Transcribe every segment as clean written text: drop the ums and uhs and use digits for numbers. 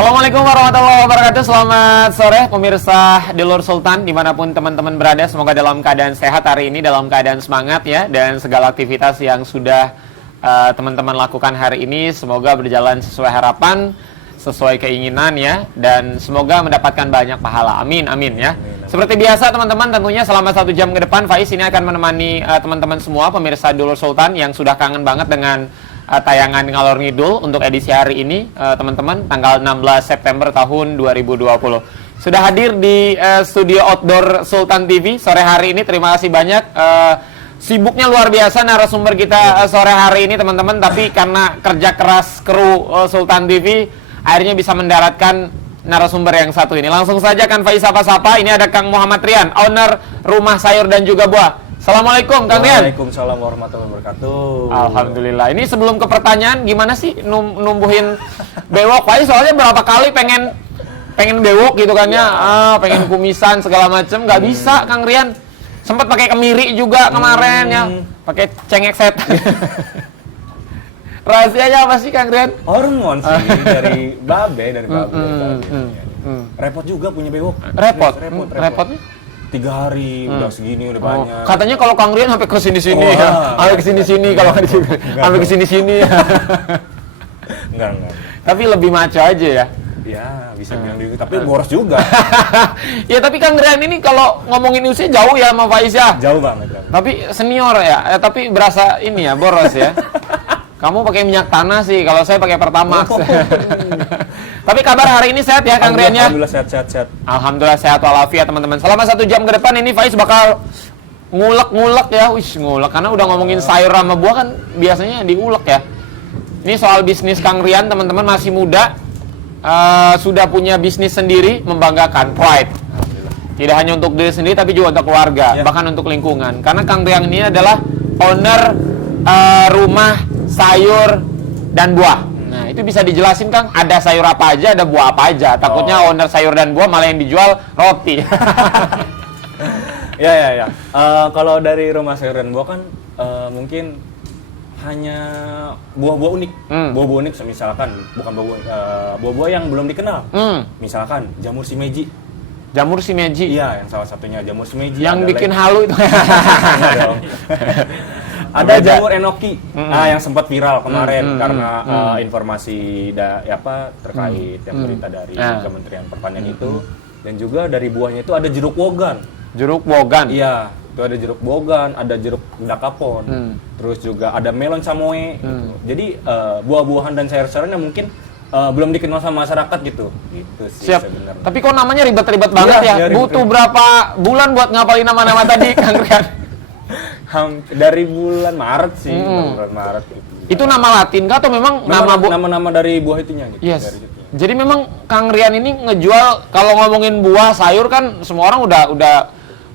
Assalamualaikum warahmatullahi wabarakatuh. Selamat sore pemirsa Delur Sultan dimanapun teman-teman berada. Semoga dalam keadaan sehat hari ini, dalam keadaan semangat ya. Dan segala aktivitas yang sudah teman-teman lakukan hari ini semoga berjalan sesuai harapan, sesuai keinginan ya. Dan semoga mendapatkan banyak pahala. Amin, amin ya. Seperti biasa teman-teman, tentunya selama 1 jam ke depan Faiz ini akan menemani teman-teman semua pemirsa Delur Sultan yang sudah kangen banget dengan tayangan Ngalor Ngidul untuk edisi hari ini, teman-teman, tanggal 16 September tahun 2020. Sudah hadir di studio outdoor Sultan TV sore hari ini. Terima kasih banyak. Sibuknya luar biasa narasumber kita sore hari ini, teman-teman. Tapi karena kerja keras kru Sultan TV, akhirnya bisa mendaratkan narasumber yang satu ini. Langsung saja kan Faiz sapa-sapa. Ini ada Kang Muhammad Rian, owner Rumah Sayur dan juga Buah. Assalamualaikum Kang Rian. Waalaikumsalam warahmatullahi wabarakatuh. Alhamdulillah. Ini sebelum ke pertanyaan, gimana sih numbuhin bewok? Pak, soalnya berapa kali pengen bewok gitu kan ya, pengen kumisan segala macem, nggak bisa Kang Rian. Sempat pakai kemiri juga kemarin ya, pakai cengek set. Rahasianya apa sih Kang Rian? Hormon sih dari babe. Repot juga punya bewok. Repot. Repotnya 3 hari udah segini udah banyak. Katanya kalau Kang Rian sampai ke sini-sini ya. Sampai ke sini-sini kalau nggak di sini. Sampai ke sini-sini ya. Enggak. Tapi lebih maco aja ya. Ya, bisa bilang gitu, tapi boros juga. Ya, tapi Kang Rian ini kalau ngomongin usia jauh ya sama Faiz ya. Jauh banget. Tapi senior ya, tapi berasa ini ya, boros ya. Kamu pakai minyak tanah sih, kalau saya pakai Pertamax. Tapi kabar hari ini sehat ya Kang Rian ya? Alhamdulillah sehat. Alhamdulillah sehat walafiat teman-teman. Selama 1 jam ke depan ini Faiz bakal ngulek ya. Ngulek karena udah ngomongin sayur sama buah kan biasanya diulek ya. Ini soal bisnis Kang Rian, teman-teman masih muda, sudah punya bisnis sendiri, membanggakan, pride. Tidak hanya untuk diri sendiri tapi juga untuk keluarga, bahkan untuk lingkungan. Karena Kang Rian ini adalah owner Rumah Sayur dan Buah. Nah, itu bisa dijelasin Kang, ada sayur apa aja, ada buah apa aja. Takutnya owner sayur dan buah malah yang dijual roti. Ya. Kalau dari Rumah Sayur dan Buah kan mungkin hanya buah-buah unik. Buah-buah unik misalkan bukan buah-buah yang belum dikenal. Misalkan jamur shimeji. Jamur shimeji. Iya, yang salah satunya jamur shimeji. Yang bikin halu itu. Ada jamur enoki, yang sempat viral kemarin karena informasi terkait yang berita dari Kementerian Pertanian itu, dan juga dari buahnya itu ada jeruk wogan. Jeruk wogan? Iya, itu ada jeruk wogan, ada jeruk dakapon, terus juga ada melon samoe. Gitu. Jadi buah-buahan dan sayur-sayuran yang mungkin belum dikenal sama masyarakat gitu. Gitu sih sebenarnya. Tapi kok namanya ribet-ribet banget ya? Butuh berapa bulan buat ngapalin nama-nama tadi Kang Rian? Dari bulan Maret sih, bulan Maret gitu. Itu nama Latin kah atau memang nama dari buah itunya gitu? Yes. Jadi memang Kang Rian ini ngejual, kalau ngomongin buah sayur kan semua orang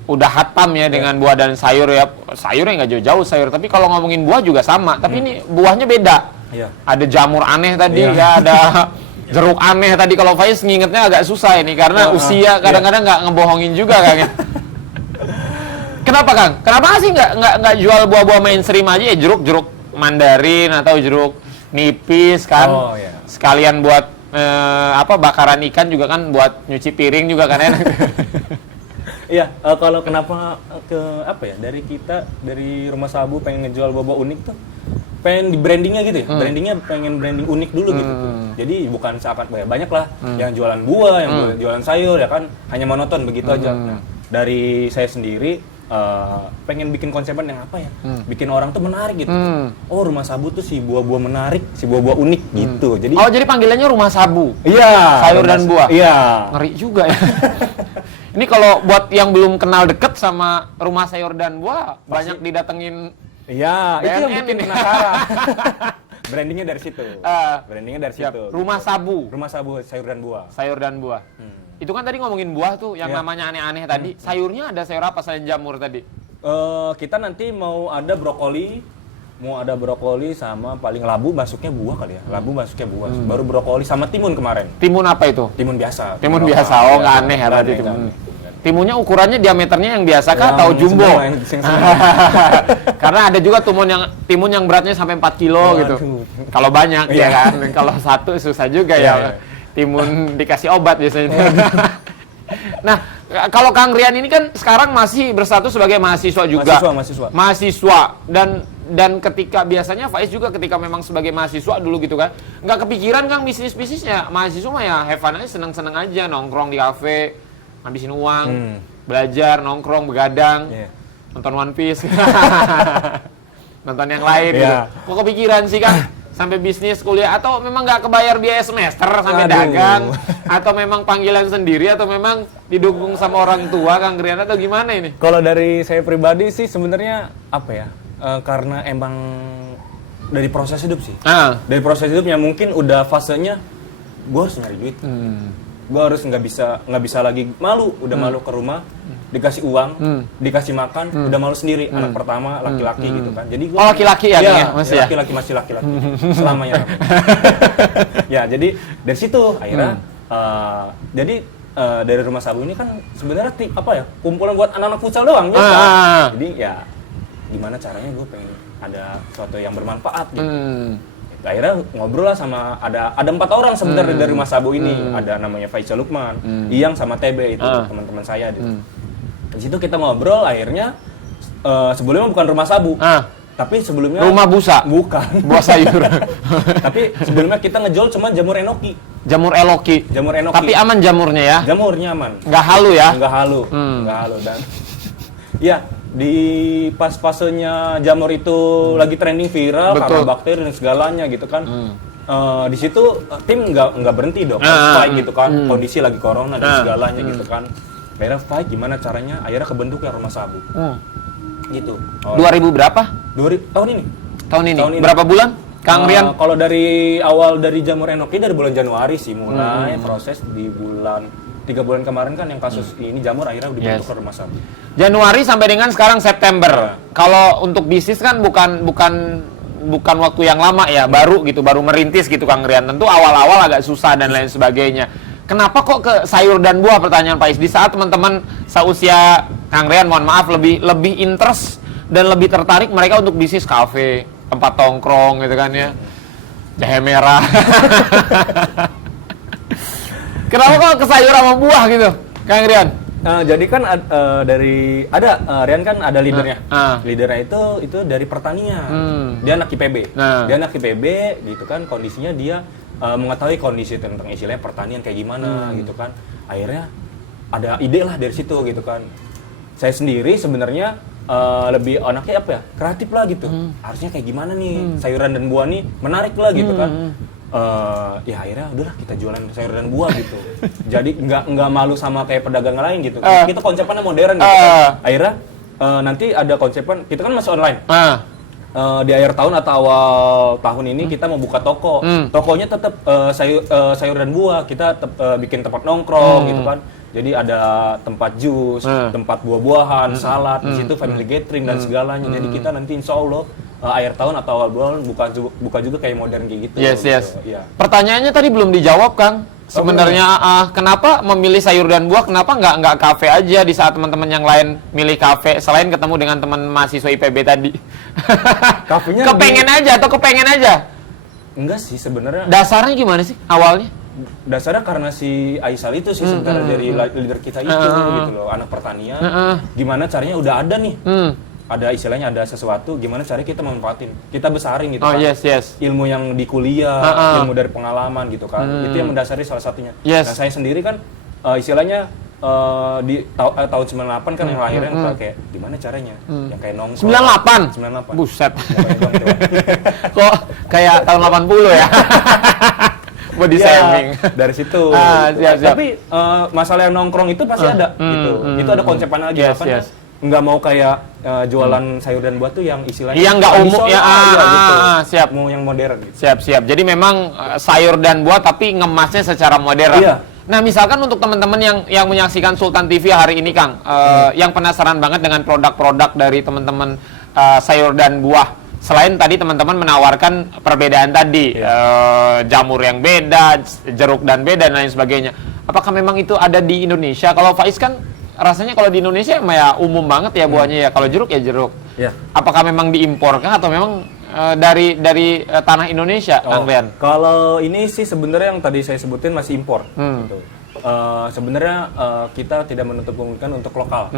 udah hatam ya dengan buah dan sayur ya. Sayurnya nggak jauh-jauh sayur, tapi kalau ngomongin buah juga sama. Tapi ini buahnya beda. Iya. Ada jamur aneh tadi ya, ada jeruk aneh tadi. Kalau Faiz ngingetnya agak susah ini karena usia kadang-kadang nggak ngebohongin juga Kang ya. Kenapa Kang? Kenapa sih nggak jual buah-buah mainstream aja ya, jeruk mandarin atau jeruk nipis kan? Sekalian buat bakaran ikan juga kan, buat nyuci piring juga kan enak. Iya, kalau kenapa dari Rumah Sabu pengen ngejual buah-buah unik tuh, pengen di brandingnya gitu ya, pengen branding unik dulu gitu tuh. Jadi bukan seakan banyak lah yang jualan buah, yang jualan sayur ya kan, hanya monoton begitu aja. Nah, dari saya sendiri pengen bikin konsepnya yang apa ya, bikin orang tuh menarik gitu. Oh, Rumah Sabu tuh si buah-buah menarik, si buah-buah unik gitu. Jadi panggilannya Rumah Sabu. Iya. Sayur dan buah. Iya. Ngeri juga ya. Ini kalau buat yang belum kenal deket sama Rumah Sayur dan Buah, banyak didatengin. Iya, itu yang bikin penasaran. Brandingnya dari situ. Rumah Sabu. Rumah Sabu Sayur dan Buah. Sayur dan buah. Itu kan tadi ngomongin buah tuh, yang namanya aneh-aneh tadi. Sayurnya ada sayur apa selain jamur tadi? Kita nanti mau ada brokoli sama paling labu masuknya buah kali ya. Labu masuknya buah. Baru brokoli sama timun kemarin. Timun apa itu? Timun biasa. Timun biasa. Oh, nggak aneh ya berarti timun. Timunnya ukurannya diameternya yang biasa kah atau jumbo? Karena ada juga timun yang beratnya sampai 4 kilo gitu. Kalau banyak ya kan. Kalau satu susah juga ya. timun dikasih obat biasanya. Nah, kalau Kang Rian ini kan sekarang masih berstatus sebagai mahasiswa juga. Mahasiswa. Dan ketika biasanya Faiz juga ketika memang sebagai mahasiswa dulu gitu kan, nggak kepikiran Kang bisnisnya. Mahasiswa mah ya have fun aja, seneng-seneng aja, nongkrong di kafe, ngabisin uang, belajar, nongkrong, begadang, nonton One Piece, nonton yang lain gitu. Kok kepikiran sih Kang? Sampai bisnis, kuliah, atau memang nggak kebayar biaya semester sampai dagang, atau memang panggilan sendiri, atau memang didukung sama orang tua, Kang Rian, atau gimana ini? Kalau dari saya pribadi sih sebenarnya apa ya, karena emang dari proses hidup sih. Dari proses hidupnya mungkin udah fasenya, gue harus nyari duit. Gue harus nggak bisa lagi malu, udah malu ke rumah, dikasih uang, dikasih makan, udah malu sendiri. Anak pertama laki-laki gitu kan. Jadi gua laki-laki ya, masih laki-laki masih laki-laki selamanya. Ya jadi dari situ akhirnya jadi dari Rumah Sabu ini kan sebenarnya kumpulan buat anak-anak futsal doang gitu. Jadi ya gimana caranya gue pengen ada sesuatu yang bermanfaat gitu. Akhirnya ngobrol lah sama ada 4 orang sebenarnya dari Rumah Sabu ini. Ada namanya Faisal Lukman, Iyang sama TB itu teman-teman saya gitu. Di situ kita ngobrol akhirnya sebelumnya bukan Rumah Sabu. Tapi sebelumnya Rumah Busa. Bukan. Buah sayur. Tapi sebelumnya kita ngejual cuma jamur enoki. Jamur eloki. Tapi aman jamurnya ya? Jamurnya aman. Nggak halu ya? Nggak halu. Dan ya di pas fasenya jamur itu lagi trending viral karena bakteri dan segalanya gitu kan. Di situ tim nggak berhenti dong, fight gitu kan. Kondisi lagi corona dan segalanya gitu kan. Akhirnya fight gimana caranya? Akhirnya kebentuk ya Rumah Sabu. Gitu. 2000 berapa? Tahun ini. Berapa bulan? Kang Rian? Kalau dari awal dari jamur enoki dari bulan Januari sih mulai proses di bulan 3 bulan kemarin kan yang kasus ini jamur akhirnya dibentuk ke Rumah Sabu. Januari sampai dengan sekarang September. Kalau untuk bisnis kan bukan waktu yang lama ya, baru merintis gitu Kang Rian. Tentu awal-awal agak susah dan lain sebagainya. Kenapa kok ke sayur dan buah, pertanyaan Pak Is? Di saat teman-teman seusia Kang Rian, mohon maaf, lebih interest dan lebih tertarik mereka untuk bisnis kafe, tempat tongkrong gitu kan ya, jahe merah. Kenapa kok ke sayur sama buah gitu, Kang Rian? Jadi kan Rian kan ada leadernya. Leadernya itu dari pertanian. Dia anak IPB. Dia anak IPB gitu kan, kondisinya dia mengetahui kondisi tentang istilahnya pertanian kayak gimana gitu kan. Akhirnya ada ide lah dari situ gitu kan. Saya sendiri sebenarnya lebih anaknya apa ya, kreatif lah gitu. Harusnya kayak gimana nih sayuran dan buah nih menarik lah gitu kan. Ya akhirnya udahlah kita jualan sayur dan buah gitu. Jadi nggak malu sama kayak pedagang lain gitu. Kita konsepannya modern gitu kan. Akhirnya nanti ada konsepan, kita kan masih online. Di akhir tahun atau awal tahun ini kita mau buka toko. Tokonya tetap sayur dan buah. Kita bikin tempat nongkrong gitu kan. Jadi ada tempat jus, tempat buah-buahan, salad, di situ family gathering dan segalanya. Jadi kita nanti insya Allah akhir tahun atau awal bulan buka juga kayak modern kayak gitu. Yes. Ya. Pertanyaannya tadi belum dijawab, Kang. Sebenarnya kenapa memilih sayur dan buah? Kenapa nggak kafe aja di saat teman-teman yang lain milih kafe selain ketemu dengan teman mahasiswa IPB tadi? Kafenya kepengen aja? Enggak sih sebenarnya. Dasarnya gimana sih awalnya? Dasarnya karena si Aisal itu sih sebenarnya dari leader kita itu gitu loh, anak pertanian. Gimana caranya udah ada nih. Ada istilahnya ada sesuatu, gimana caranya kita memanfaatin, kita besarin gitu kan. Yes. Ilmu yang di kuliah, ilmu dari pengalaman gitu kan. Itu yang mendasari salah satunya. Nah, saya sendiri kan istilahnya di tahun 98 kan yang lahirnya kayak gimana caranya? Yang kayak nongkrong. 98. Buset. Kok kayak tahun 80 ya? Body shaming. Dari situ. Siap. Tapi masalah yang nongkrong itu pasti ada gitu. Itu ada konsepan lagi nggak mau kayak jualan sayur dan buah tuh yang istilahnya yang nggak umum ya, gitu. Siap. Mau yang modern gitu. Siap. Jadi memang sayur dan buah tapi ngemasnya secara modern. Iya. Nah, misalkan untuk teman-teman yang menyaksikan Sultan TV hari ini, Kang, yang penasaran banget dengan produk-produk dari teman-teman sayur dan buah. Selain tadi teman-teman menawarkan perbedaan tadi, jamur yang beda, jeruk dan beda dan lain sebagainya. Apakah memang itu ada di Indonesia? Kalau Faiz kan rasanya kalau di Indonesia ya umum banget ya buahnya ya. Kalau jeruk ya jeruk. Ya. Apakah memang diimpor kah atau memang dari tanah Indonesia, Kang Rian? Kalau ini sih sebenarnya yang tadi saya sebutin masih impor. Gitu. Sebenarnya kita tidak menutup kemungkinan untuk lokal.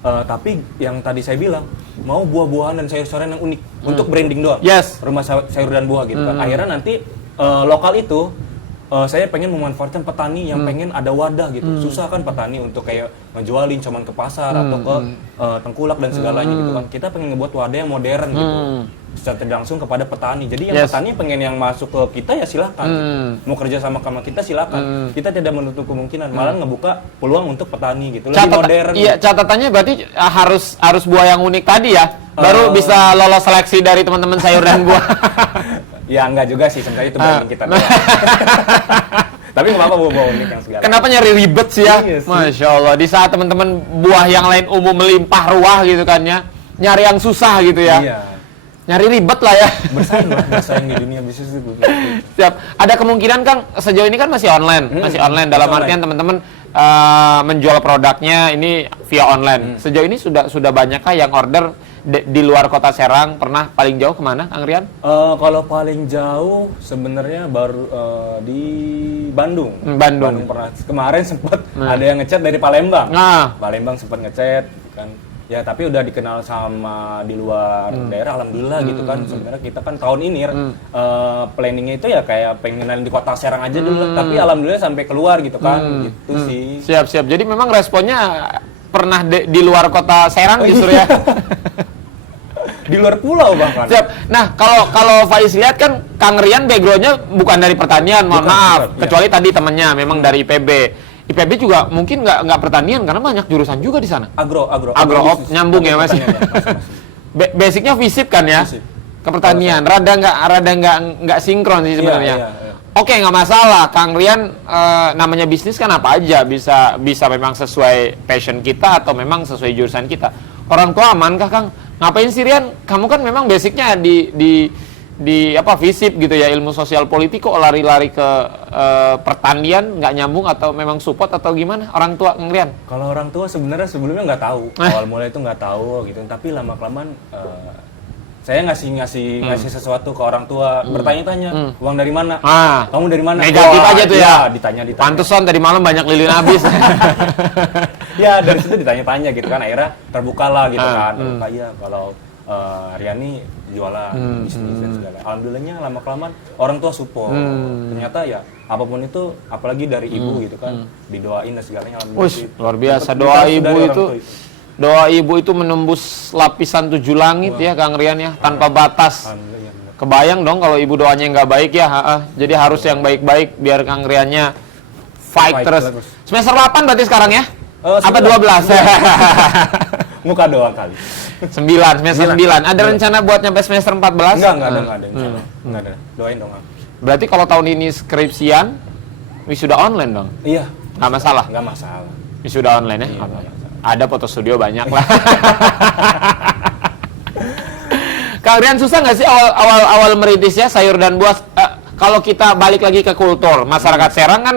Tapi yang tadi saya bilang, mau buah-buahan dan sayur-sayuran yang unik untuk branding doang. Yes. Rumah sayur dan buah gitu kan. Akhirnya nanti lokal itu saya pengen memanfaatkan petani yang pengen ada wadah gitu. Susah kan petani untuk kayak ngejualin cuman ke pasar atau ke tengkulak dan segalanya gitu kan. Kita pengen ngebuat wadah yang modern gitu. Secara tidak langsung kepada petani. Jadi yang petani pengen yang masuk ke kita ya silakan. Mau kerja sama kita silakan. Kita tidak menutup kemungkinan, malah ngebuka peluang untuk petani gitu. Lebih modern. Iya, catatannya berarti harus buah yang unik tadi ya. Baru bisa lolos seleksi dari teman-teman sayur dan buah. Ya enggak juga sih, sebenarnya itu branding kita doang. Tapi nggak apa-apa buah unik yang segala. Kenapa nyari ribet sih ya? Iya sih. Masya Allah, di saat teman-teman buah yang lain umum melimpah ruah gitu kan ya, nyari yang susah gitu ya. Iya. Nyari ribet lah ya. Bersaing di dunia bisnis itu. Siap. Ada kemungkinan Kang, sejauh ini kan masih online, dalam artian teman-teman menjual produknya ini via online. Sejauh ini sudah banyakkah yang order di luar kota Serang? Pernah paling jauh kemana, Kang Rian? Kalau paling jauh sebenarnya baru di Bandung. Bandung pernah. Kemarin sempat ada yang ngechat dari Palembang. Palembang sempat ngechat kan. Ya tapi udah dikenal sama di luar daerah, alhamdulillah gitu kan. Sebenarnya kita kan tahun ini planningnya itu ya kayak pengenan di kota Serang aja dulu, tapi alhamdulillah sampai keluar gitu kan, gitu sih. Siap. Jadi memang responnya pernah di luar kota Serang justru ya. Di luar pulau bahkan. Siap. Nah, kalau Faiz lihat kan Kang Rian backgroundnya bukan dari pertanian, mohon maaf. Kecuali tadi temennya memang dari IPB. IPB juga mungkin nggak pertanian karena banyak jurusan juga di sana. Agro nyambung ya Mas. Basicnya FISIP kan ya. FISIP. Ke pertanian. Rada nggak sinkron sih sebenarnya. Iya. Oke, nggak masalah. Kang Rian namanya bisnis kan apa aja bisa memang sesuai passion kita atau memang sesuai jurusan kita. Orang tua aman kah Kang? Ngapain sih Rian? Kamu kan memang basicnya di FISIP gitu ya, ilmu sosial politik, kok lari-lari ke pertanian, nggak nyambung atau memang support atau gimana orang tua Kang Rian? Kalau orang tua sebenarnya sebelumnya nggak tahu, awal mulai itu nggak tahu gitu, tapi lama-kelamaan saya ngasih sesuatu ke orang tua, bertanya-tanya, uang dari mana? Kamu dari mana? Negatif aja tuh ya? Ditanya. Pantesan tadi malam banyak lilin habis. Ya dari situ ditanya-tanya gitu kan, akhirnya terbukalah gitu kan, terbuka ya kalau Riani jualan, bisnis dan segala. Alhamdulillahnya lama-kelamaan orang tua support. Ternyata ya apapun itu, apalagi dari ibu gitu kan, didoain dan segalanya. Wih, luar biasa doa ibu itu. Doa ibu itu menembus lapisan 7 langit ya Kang Rian ya, tanpa batas. Kebayang dong kalau ibu doanya nggak baik ya. Jadi harus yang baik-baik biar Kang Riannya fight terus. Semester 8 berarti sekarang ya? Apa 12? Muka doang kali. 9. Ada rencana buat nyampe semester 14? Enggak ada. Enggak ada. Doain dong. Berarti kalau tahun ini skripsian, wisuda online dong? Iya. Nggak masalah? Nggak masalah. Wisuda online ya? Iya, ada foto studio banyak lah. Kang Rian, susah nggak sih awal merintisnya sayur dan buah? Kalau kita balik lagi ke kultur, masyarakat Serang kan,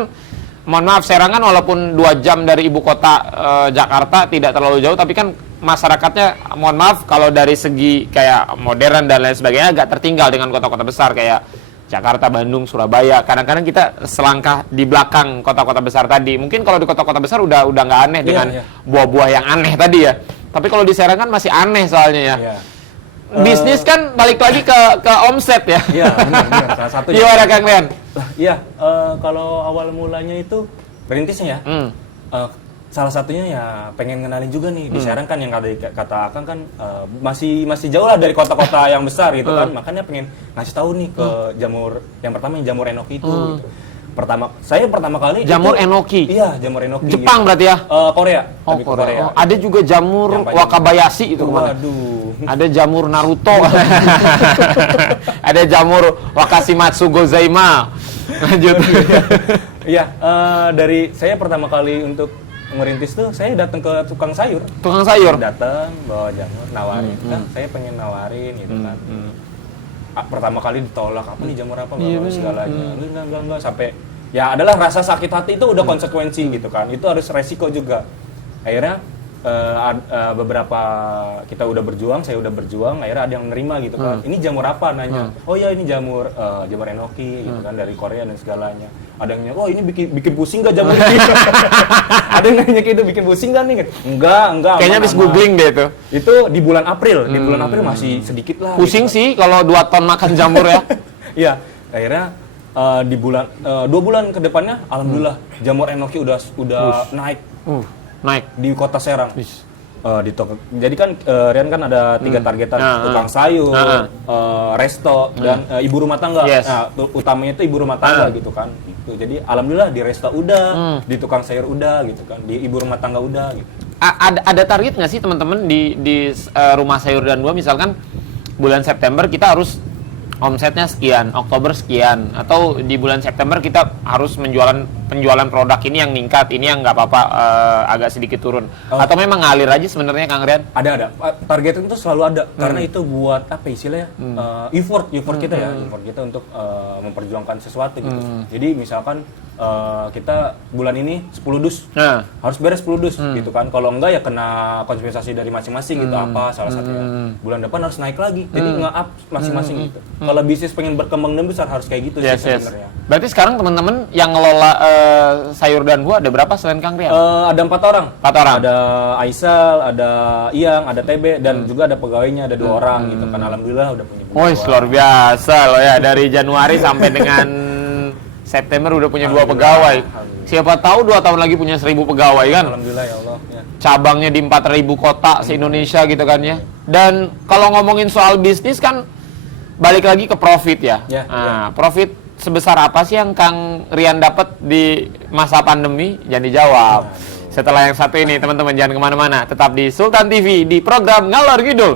mohon maaf, Serang kan walaupun 2 jam dari ibu kota Jakarta, tidak terlalu jauh, tapi kan masyarakatnya, mohon maaf, kalau dari segi kayak modern dan lain sebagainya agak tertinggal dengan kota-kota besar kayak Jakarta, Bandung, Surabaya. Kadang-kadang kita selangkah di belakang kota-kota besar tadi. Mungkin kalau di kota-kota besar udah nggak aneh dengan buah-buah yang aneh tadi ya. Tapi kalau di Serang kan masih aneh soalnya ya. Bisnis kan balik lagi ke omset ya. Iya, benar. Salah satunya. Gimana Kang Rian? Iya, kalau awal mulanya itu perintisnya ya. Salah satunya ya pengen kenalin juga nih di Serang kan, yang kata Akang kan masih jauh lah dari kota-kota yang besar gitu kan, makanya pengen ngasih tahu nih ke jamur yang pertama, yang jamur enoki itu gitu. Saya pertama kali jamur itu, enoki. Iya, jamur enoki. Jepang gitu. Berarti ya? Korea. Korea. Ada juga jamur wakabayashi itu kemana? Waduh. Ada jamur Naruto. Ada jamur Wakashimatsu Gozaima. Lanjut. Iya, dari saya pertama kali untuk merintis tuh, saya datang ke tukang sayur. Datang bawa jamur, nawarin kan, saya pengen nawarin gitu kan. Pertama kali ditolak, apa nih jamur apa, nggak segalanya, enggak, sampai ya adalah rasa sakit hati itu udah konsekuensi gitu kan, itu harus resiko juga. Akhirnya beberapa kita udah berjuang, saya udah berjuang, akhirnya ada yang nerima gitu kan. Ini jamur apa nanya? Oh ya ini jamur enoki gitu kan, dari Korea dan segalanya. Ada yang nanya, oh ini bikin pusing gak jamur ini? Ada yang nanya kayak itu, bikin pusing gak nih? Enggak. Kayaknya habis googling deh itu. Itu di bulan April, di bulan April masih sedikit lah. Pusing gitu. sih kalau 2 ton makan jamur ya. Iya, akhirnya di bulan 2 bulan ke depannya, alhamdulillah jamur enoki udah naik. Naik Di kota Serang. Di toko. Jadi kan Rian kan ada 3 targetan, tukang sayur, resto, dan ibu rumah tangga. Yes. Nah, utamanya itu ibu rumah tangga gitu kan. Gitu. Jadi alhamdulillah di resto udah, di tukang sayur udah gitu kan, di ibu rumah tangga udah gitu. Ada target nggak sih teman-teman di rumah sayur dan buah, misalkan bulan September kita harus omsetnya sekian, Oktober sekian, atau di bulan September kita harus penjualan produk ini yang meningkat, ini yang nggak apa-apa agak sedikit turun, atau memang ngalir aja sebenarnya Kang Rian? Ada target itu selalu ada, karena itu buat apa istilahnya, effort kita ya, effort kita untuk memperjuangkan sesuatu gitu. Jadi misalkan kita bulan ini 10 dus, harus beres 10 dus gitu kan. Kalau enggak ya kena kompensasi dari masing-masing gitu, apa salah satunya. Bulan depan harus naik lagi, jadi nge-up masing-masing gitu. Kalau bisnis pengen berkembang dan besar harus kayak gitu sih sebenarnya. Berarti sekarang teman-teman yang ngelola sayur dan buah ada berapa selain Kang Rian? Ada 4 orang. 4 orang. Ada Aisal, ada Iyang, ada TB, dan juga ada pegawainya, ada 2 orang gitu kan. Alhamdulillah udah punya. Wih, luar biasa loh ya, dari Januari sampai dengan September udah punya 2 pegawai. Siapa tahu 2 tahun lagi punya 1.000 pegawai kan? Alhamdulillah ya Allah. Ya. Cabangnya di 4.000 kota se-Indonesia gitu kan ya. Dan kalau ngomongin soal bisnis kan balik lagi ke profit ya. Profit sebesar apa sih yang Kang Rian dapat di masa pandemi? Jangan dijawab. Setelah yang satu ini teman-teman jangan kemana-mana. Tetap di Sultan TV di program Ngalor Ngidul.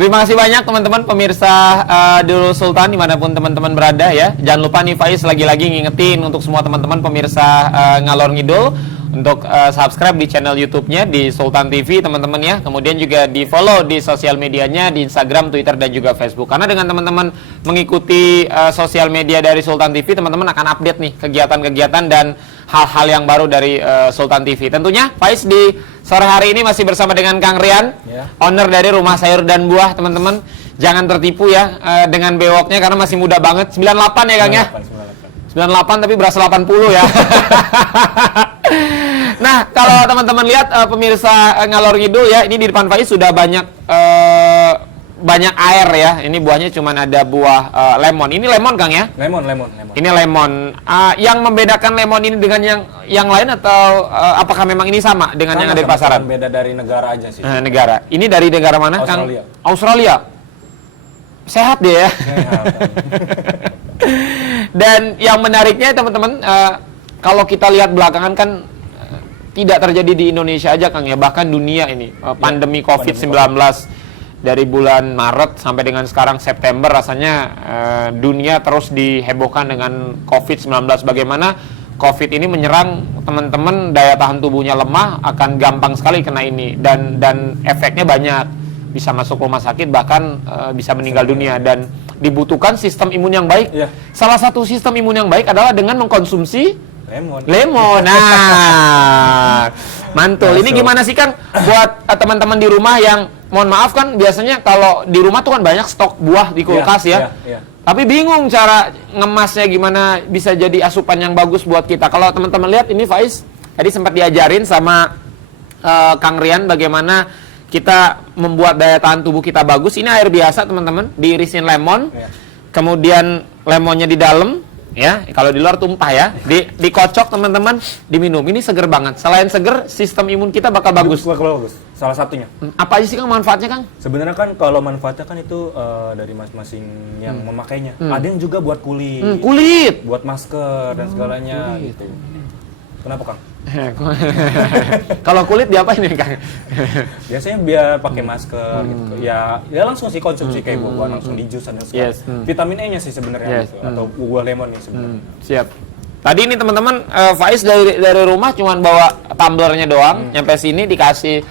Terima kasih banyak teman-teman pemirsa Dulur Sultan dimanapun teman-teman berada ya. Jangan lupa nih Faiz lagi-lagi ngingetin untuk semua teman-teman pemirsa Ngalor Ngidul untuk subscribe di channel YouTube-nya di Sultan TV teman-teman ya. Kemudian juga di follow di sosial medianya di Instagram, Twitter dan juga Facebook. Karena dengan teman-teman mengikuti sosial media dari Sultan TV, teman-teman akan update nih kegiatan-kegiatan dan hal-hal yang baru dari Sultan TV. Tentunya Faiz di sore hari ini masih bersama dengan Kang Rian, owner dari Rumah Sayur dan Buah, teman-teman. Jangan tertipu ya dengan bewoknya karena masih muda banget. 98 ya Kang ya? 98. 98 tapi berasa 80 ya. Nah, kalau teman-teman lihat pemirsa Ngalor Ngidul ya, ini di depan Faiz sudah banyak air ya. Ini buahnya cuma ada buah lemon. Ini lemon Kang ya? Lemon. Ini lemon. Yang membedakan lemon ini dengan yang lain atau apakah memang ini sama dengan yang ada di pasaran? Beda dari negara aja sih. Negara. Ini dari negara mana Kang? Australia. Australia. Sehat dia ya. Dan yang menariknya teman-teman, kalau kita lihat belakangan kan tidak terjadi di Indonesia aja Kang ya, bahkan dunia ini pandemi COVID-19 dari bulan Maret sampai dengan sekarang September rasanya dunia terus dihebohkan dengan COVID-19. Bagaimana COVID ini menyerang teman-teman, daya tahan tubuhnya lemah, akan gampang sekali kena ini dan efeknya banyak, bisa masuk rumah sakit bahkan bisa meninggal dunia dan dibutuhkan sistem imun yang baik. Salah satu sistem imun yang baik adalah dengan mengkonsumsi lemon. Nah, mantul. Ini gimana sih Kang buat teman-teman di rumah yang mohon maaf kan biasanya kalau di rumah tuh kan banyak stok buah di kulkas ya. Tapi bingung cara ngemasnya gimana bisa jadi asupan yang bagus buat kita. Kalau teman-teman lihat ini Faiz tadi sempat diajarin sama Kang Rian bagaimana kita membuat daya tahan tubuh kita bagus. Ini air biasa teman-teman, diirisin lemon. Kemudian lemonnya di dalam ya, kalau di luar tumpah ya, dikocok teman-teman, diminum. Ini seger banget. Selain seger, sistem imun kita bakal bagus. Salah satunya. Apa aja sih Kang manfaatnya Kang? Sebenarnya kan kalau manfaatnya kan itu dari masing-masing yang memakainya. Ada yang juga buat kulit, buat masker dan segalanya gitu. Kenapa Kang? Kalau kulit diapain nih Kang? Biasanya biar pakai masker gitu. Ya langsung sih konsumsi kayak buah langsung di jus dan segala. Vitamin E-nya sih sebenarnya gitu, atau buah lemon nih sebenarnya. Siap. Tadi ini teman-teman Faiz dari rumah cuman bawa tumblernya doang, nyampe sini dikasih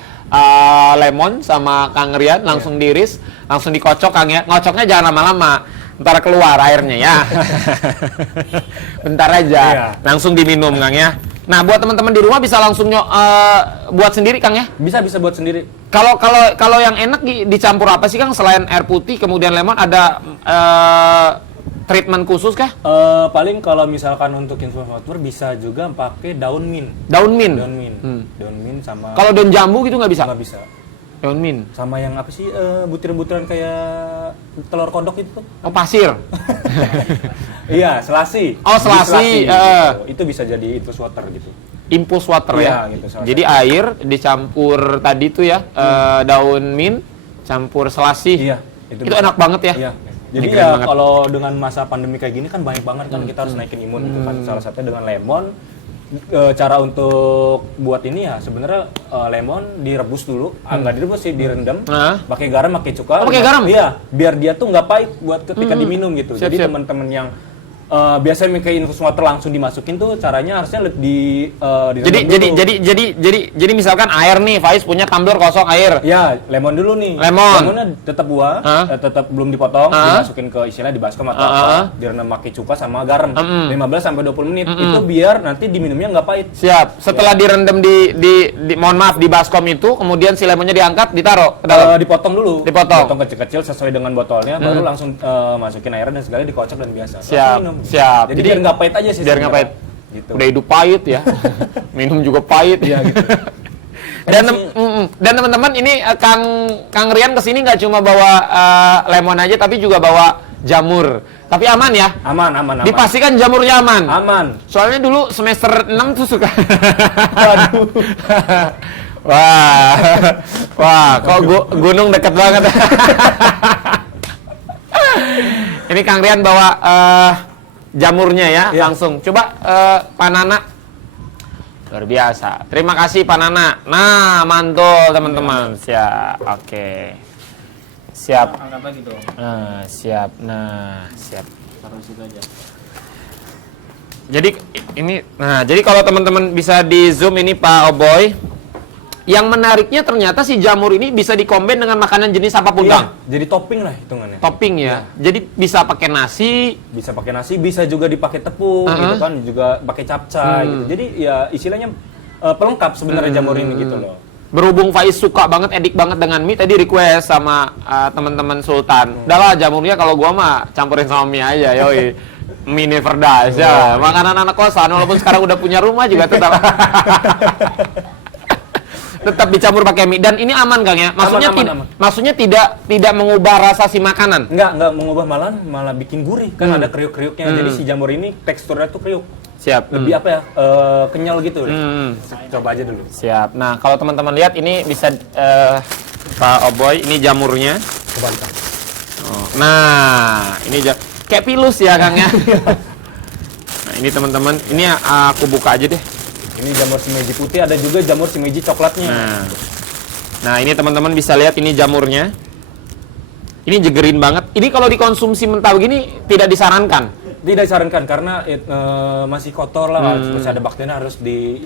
lemon sama Kang Rian, langsung diiris, langsung dikocok Kang ya. Ngocoknya jangan lama-lama, ntar keluar airnya ya. Bentar aja, langsung diminum Kang ya. Nah, buat teman-teman di rumah bisa langsung buat sendiri Kang ya? Bisa buat sendiri. Kalau yang enak dicampur apa sih Kang selain air putih kemudian lemon, ada treatment khusus kah? Paling kalau misalkan untuk infus water bisa juga pakai daun mint. Daun mint. Daun mint sama. Kalau daun jambu gitu nggak bisa? Nggak bisa. Daun mint. Sama yang apa sih butiran-butiran kayak telur kodok itu? Oh, pasir. Iya, selasi. Oh, selasi. Gitu. Itu bisa jadi infus water gitu. Infus water ya. Gitu, jadi air dicampur tadi tuh ya, daun mint campur selasi. Iya, itu enak banget ya. Iya. Jadi ya kalau dengan masa pandemi kayak gini kan banyak banget kan kita harus naikin imun gitu kan. Salah satunya dengan lemon. Cara untuk buat ini ya sebenarnya lemon direbus dulu, nggak direbus sih, direndam, pakai garam, pakai cuka. Pakai garam? Iya, biar dia tuh nggak pahit buat ketika diminum gitu. Jadi teman-teman yang biasanya kayak infus water langsung dimasukin tuh caranya harusnya jadi misalkan air nih, Faiz punya tumbler kosong air. Ya, lemon dulu nih. Lemonnya tetap buah, tetap belum dipotong, dimasukin ke istilah di baskom atau apa, direndam pakai cuka sama garam. 15 sampai 20 menit. Itu biar nanti diminumnya nggak pahit. Siap. Setelah direndam mohon maaf di baskom itu, kemudian si lemonnya diangkat, ditaruh ke dalam. Dipotong dulu. Dipotong kecil-kecil sesuai dengan botolnya, baru langsung masukin airnya dan segala dikocok dan biasa. Siap. Jadi biar nggak pahit aja sih. Biar nggak pahit. Gitu. Udah hidup pahit ya. Minum juga pahit ya gitu. Dan teman-teman ini Kang Rian kesini nggak cuma bawa lemon aja tapi juga bawa jamur. Tapi aman ya? Aman. Dipastikan jamurnya aman. Aman. Soalnya dulu semester 6 tuh suka. Waduh. Wah, kok gunung deket banget. Ini Kang Rian bawa jamurnya ya, langsung. Coba Pak Nana. Luar biasa. Terima kasih Pak Nana. Nah, mantul teman-teman. Siap. Oke. Siap. Angkat lagi dong. Siap. Siap. Taruh situ aja. Jadi kalau teman-teman bisa di zoom ini Pak Oboy. Yang menariknya ternyata si jamur ini bisa dikomben dengan makanan jenis apapun, Kang. Jadi topping lah hitungannya. Topping ya. Jadi bisa pakai nasi, bisa juga dipakai tepung gitu kan, juga pakai capcay gitu. Jadi ya istilahnya pelengkap sebenarnya jamur ini gitu loh. Berhubung Faiz suka banget, edik banget dengan mie, tadi request sama teman-teman Sultan. Udahlah jamurnya kalau gua mah campurin sama mie aja, yoi. mie never dies ya. Makanan anak kosan walaupun sekarang udah punya rumah juga tetap tetap dicampur pakai mie dan ini aman Kang ya. Maksudnya Aman. maksudnya tidak mengubah rasa si makanan. Enggak mengubah, malah bikin gurih. Kan ada kriuk-kriuknya. Jadi si jamur ini teksturnya tuh kriuk. Siap. Lebih apa ya? Kenyal gitu. Coba aja dulu. Siap. Nah, kalau teman-teman lihat ini bisa Pak Oboy, ini jamurnya. Coba kita. Oh, nah, ini kayak pilus ya Kang ya. Nah, ini teman-teman, ini aku buka aja deh. Ini jamur shimeji putih, ada juga jamur shimeji coklatnya. Nah, ini teman-teman bisa lihat ini jamurnya. Ini jegerin banget. Ini kalau dikonsumsi mentah begini tidak disarankan. Tidak disarankan karena masih kotor lah, masih ada bakteri, harus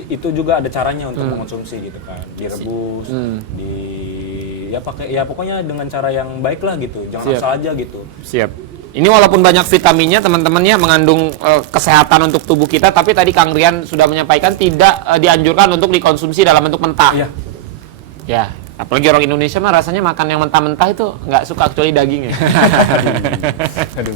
itu juga ada caranya untuk mengkonsumsi gitu kan. Direbus, ya pakai ya pokoknya dengan cara yang baik lah gitu. Jangan asal aja gitu. Siap. Ini walaupun banyak vitaminnya teman-teman ya, mengandung kesehatan untuk tubuh kita, tapi tadi Kang Rian sudah menyampaikan tidak dianjurkan untuk dikonsumsi dalam bentuk mentah. Iya. Ya, apalagi orang Indonesia mah rasanya makan yang mentah-mentah itu nggak suka, kecuali dagingnya. Aduh.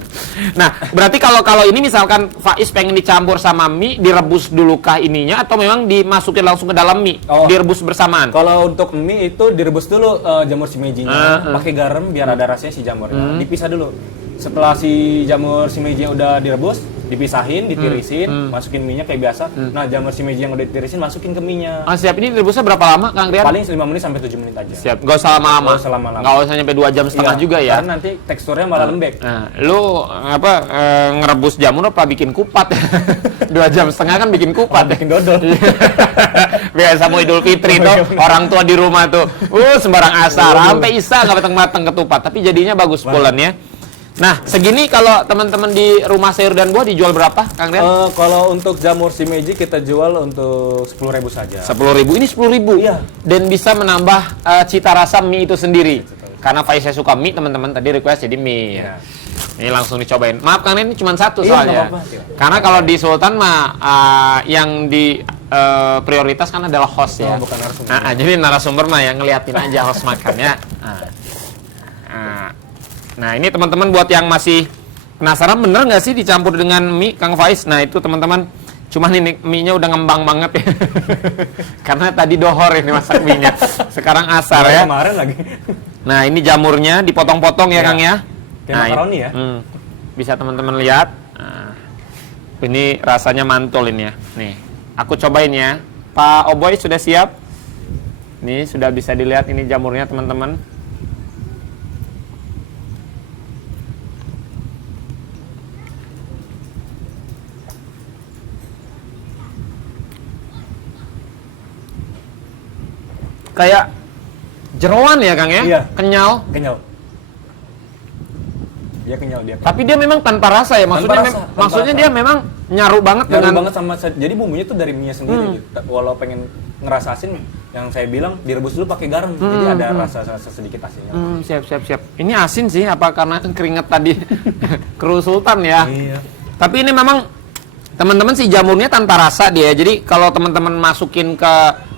Nah, berarti kalau ini misalkan Faiz pengen dicampur sama mie, direbus dulu kah ininya atau memang dimasukin langsung ke dalam mie, direbus bersamaan? Kalau untuk mie itu direbus dulu jamur shimejinya, pakai garam biar ada rasanya si jamurnya. Dipisah dulu. Setelah si jamur shimeji yang udah direbus, dipisahin, ditirisin, masukin mie-nya kayak biasa. Nah, jamur shimeji yang udah ditirisin masukin ke mie-nya. Siap. Ini direbusnya berapa lama Kang Rian? Paling 5 menit sampai 7 menit aja. Siap. Gak usah lama-lama. Nggak usah lama-lama. Nggak usah sampai 2 jam setengah juga ya. Karena nanti teksturnya malah lembek. Nah, lu ngerebus jamur apa bikin kupat? 2 jam setengah kan bikin kupat. Bikin dodol. Biasa mau Idul Fitri tuh, orang tua di rumah tuh, sembarang asar, sampai isa nggak mateng-mateng ketupat, tapi jadinya bagus pulen ya. Nah, segini kalau teman-teman di rumah sayur dan buah dijual berapa, Kang Rian? Kalau untuk jamur shimeji kita jual untuk 10.000 saja. 10.000, ini 10.000. Iya. Dan bisa menambah cita rasa mie itu sendiri. Karena Faiz saya suka mie, teman-teman tadi request jadi mie. Iya. Ini langsung dicobain. Maaf Kang Rian, ini cuma satu Iya, soalnya. nggak apa-apa. Karena kalau di Sultan mah yang di prioritas kan adalah host ya. Bukan narasumber. Jadi narasumber mah yang ngeliatin aja host makan ya. Nah, ini teman-teman buat yang masih penasaran bener nggak sih dicampur dengan mie Kang Faiz? Nah, itu teman-teman, cuman ini mie-nya udah ngembang banget ya. Karena tadi dohor ini masak mie-nya. Sekarang asar ya. Kemarin lagi. Nah, ini jamurnya dipotong-potong ya Kang ya. Kayak makaroni ya. Bisa teman-teman lihat. Nah, ini rasanya mantul ini ya. Nih, aku cobain ya. Pak Oboy sudah siap? Nih, sudah bisa dilihat ini jamurnya teman-teman. Kayak jeroan ya Kang ya? Iya. Kenyal. Dia kenyal dia. Tapi dia memang tanpa rasa ya, maksudnya dia memang nyaru banget dengan sama, jadi bumbunya tuh dari mie sendiri gitu. Walau pengen ngerasa asin, yang saya bilang direbus dulu pakai garam, jadi ada rasa sedikit asinnya. Siap. Ini asin sih, apa karena keringet tadi kru Sultan ya? Iya. Tapi ini memang teman-teman si jamurnya tanpa rasa dia. Jadi kalau teman-teman masukin ke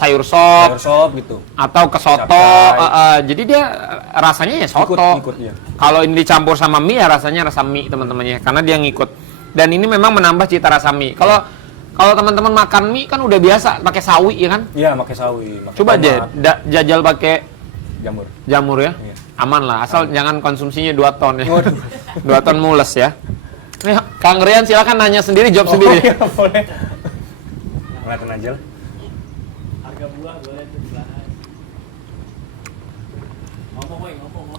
sayur sop gitu atau ke soto, jadi dia rasanya ya soto. Ikut, ya. Kalau ini dicampur sama mie ya rasanya rasa mie teman-temannya, karena dia ngikut. Dan ini memang menambah cita rasa mie. Kalau teman-teman makan mie kan udah biasa pakai sawi ya kan? Iya, pakai sawi. Coba aja jajal pakai jamur ya. Iya. Aman lah, asal jangan konsumsinya 2 ton ya. 2 ton mules ya. Nih, Kang Rian silakan nanya sendiri, jawab sendiri. Iya, boleh. Ngeliatin aja lah.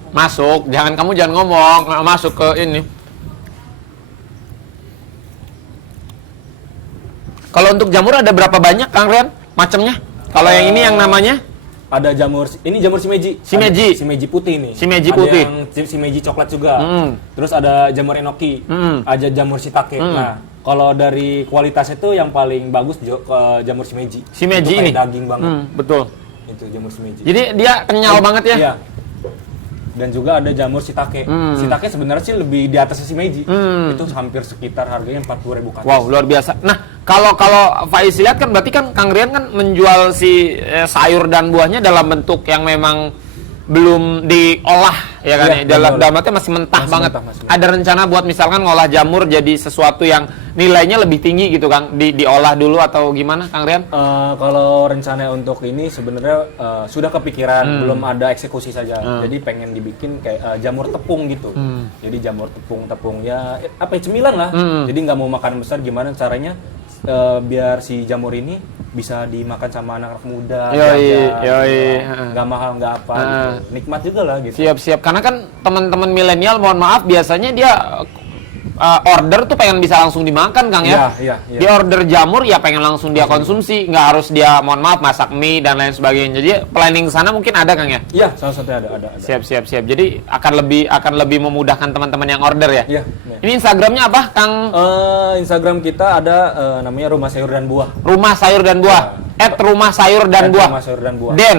Masuk, kamu jangan ngomong, masuk ke ini. Kalau untuk jamur ada berapa banyak Kang Rian macamnya? Kalau yang ini yang namanya? Ada ini jamur shimeji. Shimeji putih nih. Shimeji putih. Ada yang shimeji coklat juga. Terus ada jamur enoki. Ada jamur shiitake. Nah, kalau dari kualitas itu yang paling bagus jamur shimeji. Shimeji itu ini. Daging banget. Betul. Itu jamur shimeji. Jadi dia kenyal banget ya? Iya. Dan juga ada jamur shiitake. Shiitake sebenarnya sih lebih di atas shimeji. Itu hampir sekitar harganya 40.000 kan. Wow, luar biasa. Nah, kalau Faiz lihat kan berarti kan Kang Rian kan menjual si sayur dan buahnya dalam bentuk yang memang belum diolah ya kan Iya, ya, dalam belum. artinya masih mentah Masih banget. mentah, masih mentah. Ada rencana buat misalkan ngolah jamur jadi sesuatu yang nilainya lebih tinggi gitu Kang, diolah dulu atau gimana Kang Rian? Kalau rencana untuk ini sebenarnya sudah kepikiran, belum ada eksekusi saja. Jadi pengen dibikin kayak jamur tepung gitu. Jadi jamur tepung ya apa ya, cemilan lah. Jadi nggak mau makan besar, gimana caranya biar si jamur ini bisa dimakan sama anak-anak muda, Yoi, jajan, yoi. nggak mahal nggak apa gitu. Nikmat juga lah gitu. Siap-siap, karena kan teman-teman milenial mohon maaf biasanya dia order tuh pengen bisa langsung dimakan Kang ya. Iya. Dia order jamur ya pengen langsung dia konsumsi, nggak harus dia mohon maaf masak mie dan lain sebagainya. Jadi planning sana mungkin ada Kang ya. Iya, salah satunya ada. Siap. Jadi akan lebih memudahkan teman-teman yang order ya. Iya. Ini Instagramnya apa Kang? Instagram kita ada namanya Rumah Sayur dan Buah. Rumah Sayur dan Buah. @rumah sayur dan buah. Rumah Sayur dan Buah. Dan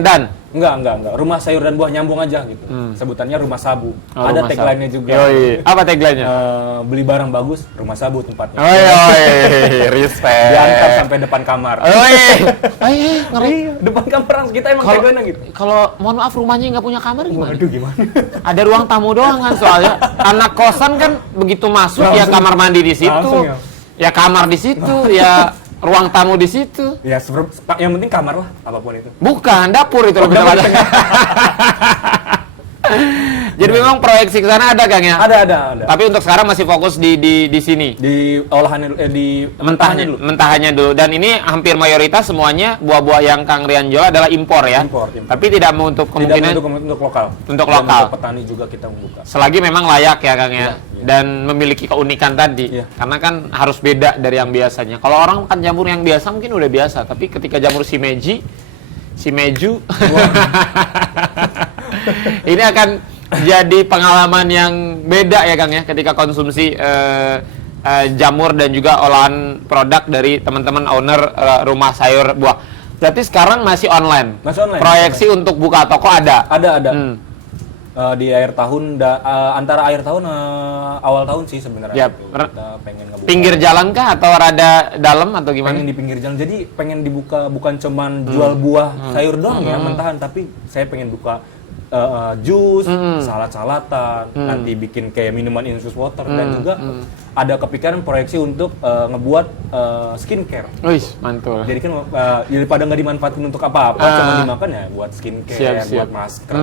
Dan. Enggak. Rumah Sayur dan Buah nyambung aja gitu. Sebutannya Rumah Sabu. Oh, Ada Rumah tagline-nya Sabu. juga. Yoi. Apa tagline-nya? Beli barang bagus, Rumah Sabu tempatnya. Oh iya, respect. Diantar sampai depan kamar. Oh iya, ngeri. Iya, depan kamar kita emang Kalau tagline-nya gitu. kalau mohon maaf rumahnya nggak punya kamar gimana? Waduh, gimana? Ada ruang tamu doang kan soalnya. Anak kosan kan begitu masuk ya Langsung. kamar mandi di situ. Langsung ya? Ya kamar di situ, ya ruang tamu di situ. Ya, yang penting kamar lah, apapun itu. Bukan dapur itu lebih dapur tepatnya. Jadi memang proyeksi ke sana ada Kang ya? Ada. Tapi untuk sekarang masih fokus di sini. Di olahannya di mentahannya dulu. Mentahannya dulu. Dan ini hampir mayoritas semuanya buah-buah yang Kang Rian jual adalah impor ya. Impor. Tapi tidak menutup Tidak kemungkinan untuk lokal. Untuk Dan lokal. Untuk petani juga kita membuka. selagi memang layak ya Kang ya. Iya. Dan memiliki keunikan tadi. Iya. Karena kan harus beda dari yang biasanya. Kalau orang makan jamur yang biasa mungkin udah biasa, tapi ketika jamur shimeju ini akan jadi pengalaman yang beda ya Kang ya ketika konsumsi jamur dan juga olahan produk dari teman-teman owner rumah sayur buah. Berarti sekarang masih online. Masih online. Proyeksi untuk buka toko ada. Ada. Hmm. Di akhir tahun antara akhir tahun awal tahun sih sebenarnya. Yap. Gitu. Kita pengen ngebuka. Pinggir jalan kah atau rada dalam atau gimana? Pengen di pinggir jalan. Jadi pengen dibuka bukan cuman jual buah sayur doang ya mentahan, tapi saya pengen buka jus, salad-salatan, nanti bikin kayak minuman infused water dan juga ada kepikiran proyeksi untuk ngebuat skincare. Wih, mantul. Jadi kan daripada nggak dimanfaatin untuk apa-apa, cuma dimakan ya buat skincare, Siap. buat masker.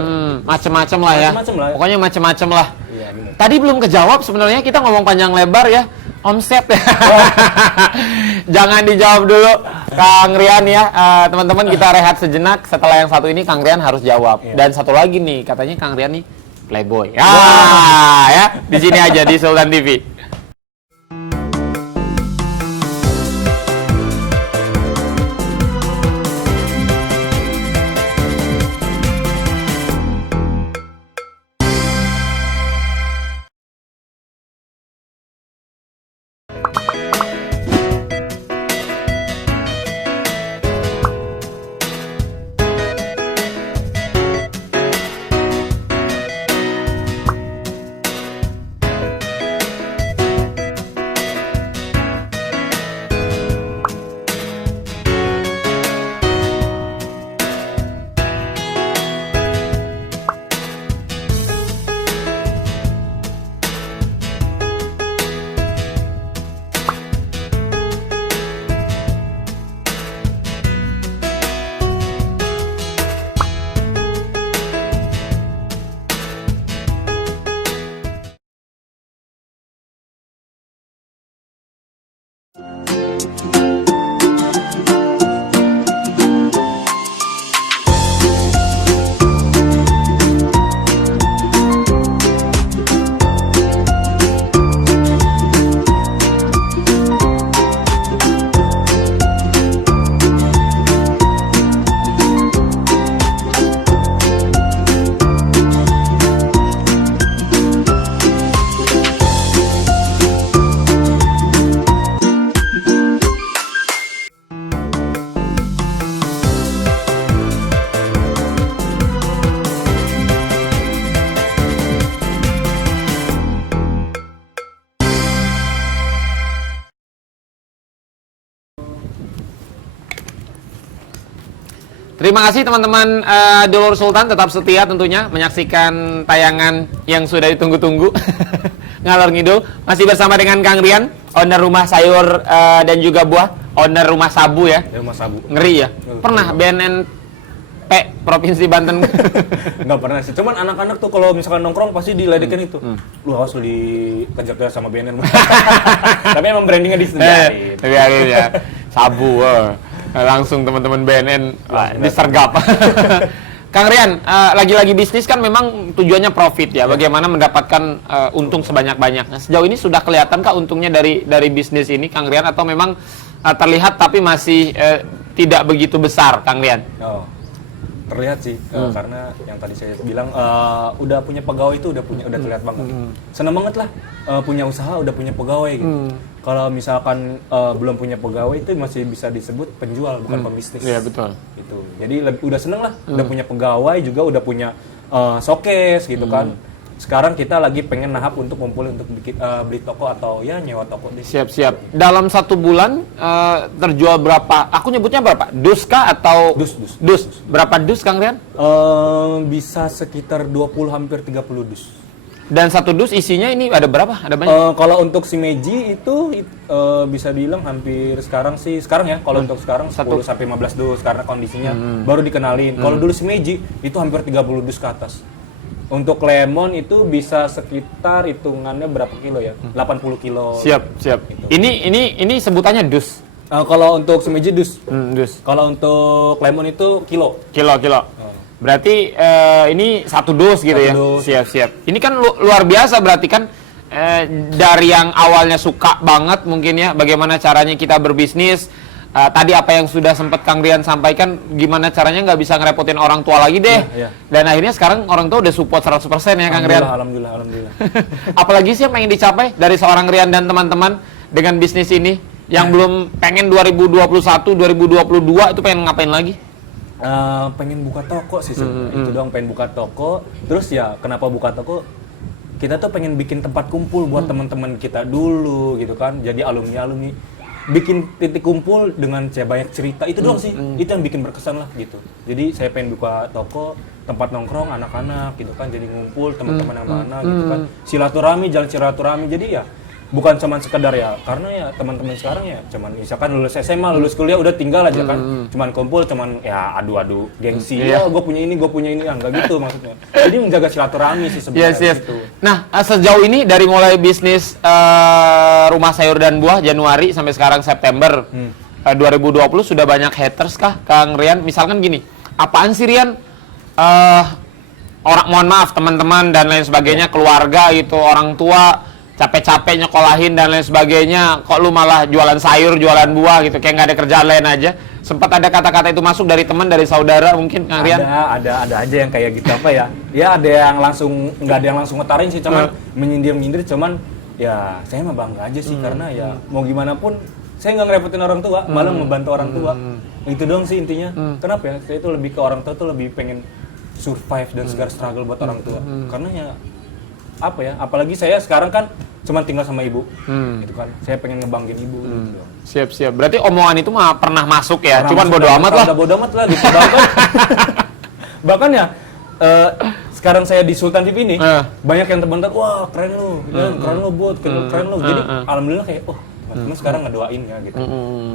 Macem-macem lah ya. Macem-macem lah. Pokoknya macem-macem lah. Iya, bener. Tadi belum kejawab sebenarnya, kita ngomong panjang lebar ya. Omset ya. Jangan dijawab dulu Kang Rian ya. Teman-teman kita rehat sejenak. Setelah yang satu ini Kang Rian harus jawab. Iya. Dan satu lagi nih, katanya Kang Rian nih playboy. Ya, di sini aja di Sultan TV. Terima kasih teman-teman Dulur Sultan, tetap setia tentunya menyaksikan tayangan yang sudah ditunggu-tunggu. Ngalor ngidul masih bersama dengan Kang Rian, owner rumah sayur dan juga buah, owner rumah sabu ya. Rumah sabu. Ngeri ya. Pernah BNNP Provinsi Banten? Nggak pernah sih. Cuman anak-anak tuh kalau misalkan nongkrong pasti diledekin itu. Lu awas lu dikejar-kejar sama BNN. Tapi emang brandingnya disediain. Tapi akhirnya sabu. Langsung teman-teman BNN disergap. Kang Rian, lagi-lagi bisnis kan memang tujuannya profit ya. Bagaimana mendapatkan untung sebanyak-banyaknya. Sejauh ini sudah kelihatan kah untungnya dari bisnis ini, Kang Rian, atau memang terlihat tapi masih tidak begitu besar, Kang Rian? Oh, terlihat sih, karena yang tadi saya bilang udah punya pegawai itu udah terlihat banget. Senang banget lah punya usaha udah punya pegawai gitu. Kalau misalkan belum punya pegawai itu masih bisa disebut penjual bukan pembisnis. Iya betul. Gitu. Jadi udah seneng lah, udah punya pegawai juga udah punya showcase gitu kan. Sekarang kita lagi pengen nahap untuk ngumpulin untuk bikin beli toko atau ya nyewa toko di. Siap-siap. Dalam 1 bulan terjual berapa? Aku nyebutnya berapa? Dus kah atau dus? Berapa dus, Kang Rian? Bisa sekitar 20 hampir 30 dus. Dan 1 dus isinya ini ada berapa? Ada banyak? Kalau untuk si Meiji itu bisa dibilang hampir sekarang ya. Kalau untuk sekarang 10 sampai 15 dus karena kondisinya baru dikenalin. Kalau dulu si Meiji itu hampir 30 dus ke atas. Untuk lemon itu bisa sekitar hitungannya berapa kilo ya? 80 kilo. Siap. Gitu. Ini sebutannya dus. Kalau untuk si Meiji dus. Dus. Kalau untuk lemon itu kilo. Kilo. Berarti ini 1 dus gitu ya? Dus. Siap. Ini kan luar biasa berarti kan dari yang awalnya suka banget mungkin ya, bagaimana caranya kita berbisnis. Tadi apa yang sudah sempat Kang Rian sampaikan, gimana caranya nggak bisa ngerepotin orang tua lagi deh. Iya. Dan akhirnya sekarang orang tua udah support 100% ya Kang Rian? Alhamdulillah. Apalagi sih yang pengen dicapai dari seorang Rian dan teman-teman dengan bisnis ini? Yang belum pengen 2021, 2022 itu pengen ngapain lagi? Pengen buka toko sih sebenarnya. Itu doang, pengen buka toko. Terus ya kenapa buka toko? Kita tuh pengen bikin tempat kumpul buat teman-teman kita dulu gitu kan. Jadi alumni bikin titik kumpul dengan banyak cerita. Itu doang sih. Itu yang bikin berkesan lah gitu. Jadi saya pengen buka toko, tempat nongkrong anak-anak gitu kan. Jadi ngumpul teman-teman yang mana gitu kan. Jalan silaturahmi. Jadi ya bukan cuma sekedar ya, karena ya teman-teman sekarang ya cuman misalkan lulus SMA, lulus kuliah udah tinggal aja kan, cuman kumpul, cuman ya adu-adu gengsi, gue punya ini, enggak gitu maksudnya. Jadi menjaga silaturahmi sih sebenarnya. Yes. Gitu. Nah, sejauh ini dari mulai bisnis rumah sayur dan buah Januari sampai sekarang September 2020 sudah banyak haters kah, Kang Rian? Misalkan gini, apaan sih Rian? Orang, mohon maaf teman-teman dan lain sebagainya, keluarga gitu, orang tua capek-capek nyekolahin dan lain sebagainya, kok lu malah jualan sayur, jualan buah gitu, kayak nggak ada kerjaan lain aja. Sempat ada kata-kata itu masuk dari teman, dari saudara mungkin, Kang Rian? Ada aja yang kayak gitu apa ya. Ya ada yang langsung, nggak ada yang langsung ngetarin sih, cuman menyindir-nyindir, cuman ya saya mah bangga aja sih, karena ya mau gimana pun saya nggak ngerepotin orang tua, malah membantu orang tua. Itu doang sih intinya. Kenapa ya? Saya itu lebih ke orang tua tuh lebih pengen survive dan segar struggle buat orang tua. Karena ya apa ya, apalagi saya sekarang kan cuma tinggal sama ibu, gitu kan. Saya pengen ngebanggain ibu. Gitu. Siap. Berarti omongan itu mah pernah masuk ya, cuman bodo amat lah. Bodo amat lah gitu. Bahkan ya sekarang saya di Sultan TV ini banyak yang teman-teman, wah keren lu, keren lu buat, keren lu. Jadi alhamdulillah kayak teman-teman sekarang ngedoain ya gitu.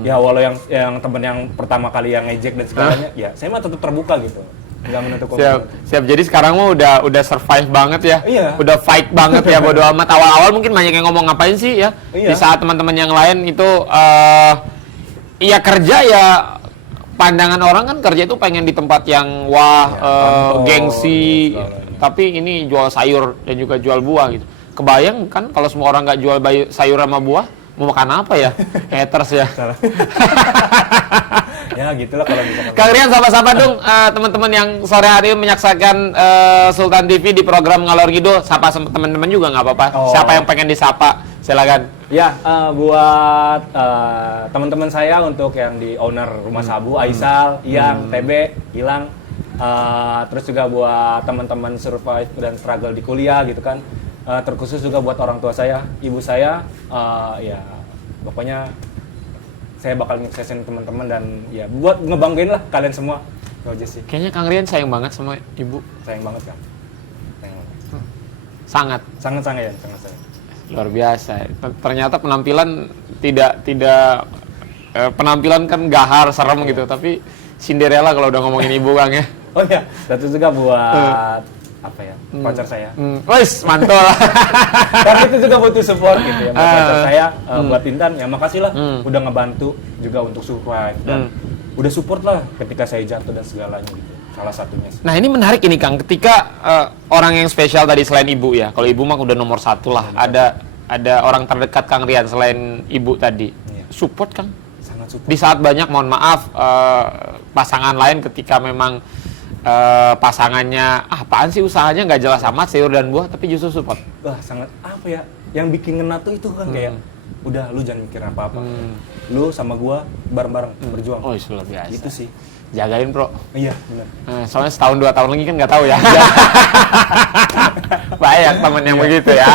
Ya walau yang teman yang pertama kali yang ngejek dan segalanya, ya saya mah tetap terbuka gitu. Nggak menutup komentar. Siap. Jadi sekarang mah udah survive banget ya. Iya. Udah fight banget ya, bodo amat. Awal-awal mungkin banyak yang ngomong ngapain sih ya. Iya. Di saat teman-teman yang lain itu iya kerja ya, pandangan orang kan kerja itu pengen di tempat yang gengsi. Tapi ini jual sayur dan juga jual buah gitu. Kebayang kan kalau semua orang nggak jual sayur sama buah, mau makan apa ya? Haters ya. Ya gitulah kalau misalkan. Kang Rian, sapa-sapa dong teman-teman yang sore hari menyaksikan Sultan TV di program Ngalor Ngidul. Sapa teman-teman juga nggak apa-apa. Siapa yang pengen disapa, silakan. Ya, buat teman-teman saya untuk yang di owner rumah sabu, Aisal, Iyang, TB, Gilang, terus juga buat teman-teman survive dan struggle di kuliah gitu kan. Terkhusus juga buat orang tua saya, ibu saya, ya pokoknya saya bakal nyuksesin teman-teman dan ya buat ngebanggain lah kalian semua. Itu aja sih. Kayaknya Kang Rian sayang banget sama ibu. Sayang banget kan. Sayang banget. Sangat. Sangat sayang, sangat sayang. Luar biasa. Ternyata penampilan tidak penampilan kan gahar, serem gitu, tapi Cinderella kalau udah ngomongin ibu Kang ya. Oh iya, satu juga buat apa ya? Pacar saya. Wes, mantul. Tapi itu juga butuh support gitu ya. Buat pacar saya, buat Intan, ya makasih lah udah ngebantu juga untuk survive dan udah support lah ketika saya jatuh dan segalanya gitu. Salah satunya sih. Nah ini menarik ini Kang, ketika orang yang spesial tadi selain ibu ya, kalau ibu mah udah nomor satu lah. Ada orang terdekat Kang Rian selain ibu tadi, support Kang. Sangat support. Di saat banyak, mohon maaf, pasangan lain ketika memang pasangannya apaan sih usahanya nggak jelas amat sayur dan buah, tapi justru support. Wah sangat apa ya? Yang bikin ngena tuh itu kan kayak udah lu jangan mikir apa-apa. Lu sama gua bareng-bareng berjuang. Oh luar biasa. Itu sih. Jagain bro. Iya benar. Soalnya setahun 2 tahun lagi kan nggak tahu ya. Banyak temen yang begitu ya.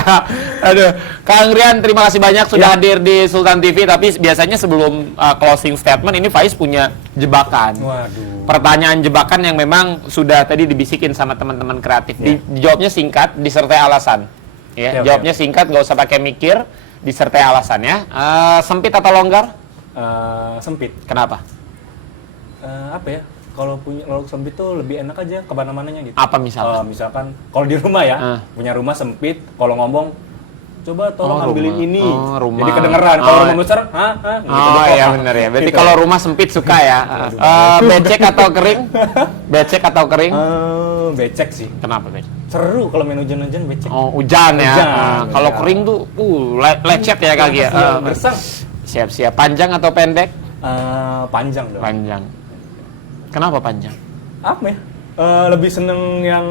Aduh, Kang Rian terima kasih banyak sudah hadir di Sultan TV. Tapi biasanya sebelum closing statement ini Faiz punya jebakan. Waduh. Pertanyaan jebakan yang memang sudah tadi dibisikin sama teman-teman kreatif. Dijawabnya singkat, disertai alasan. Ya, jawabnya singkat, nggak usah pakai mikir, disertai alasan ya. Sempit atau longgar? Sempit. Kenapa? Apa ya? Kalau sempit tuh lebih enak aja kemana-mananya gitu. Apa misalnya? Misalkan kalau di rumah ya, punya rumah sempit, kalau ngomong coba tolong ambilin rumah. ini. Rumah. Jadi kedengeran. Kalau rumah besar, gitu iya benar ya. Berarti kalau rumah sempit suka ya. Becek atau kering? Becek atau kering? Becek sih. Kenapa becek? Seru kalau main hujan-hujan becek. Oh, hujan ya. Kalau kering tuh lecet ya kaki ya. Gersang. Siap-siap. Panjang atau pendek? Panjang dong. Panjang. Kenapa panjang? Apa ya? Lebih seneng yang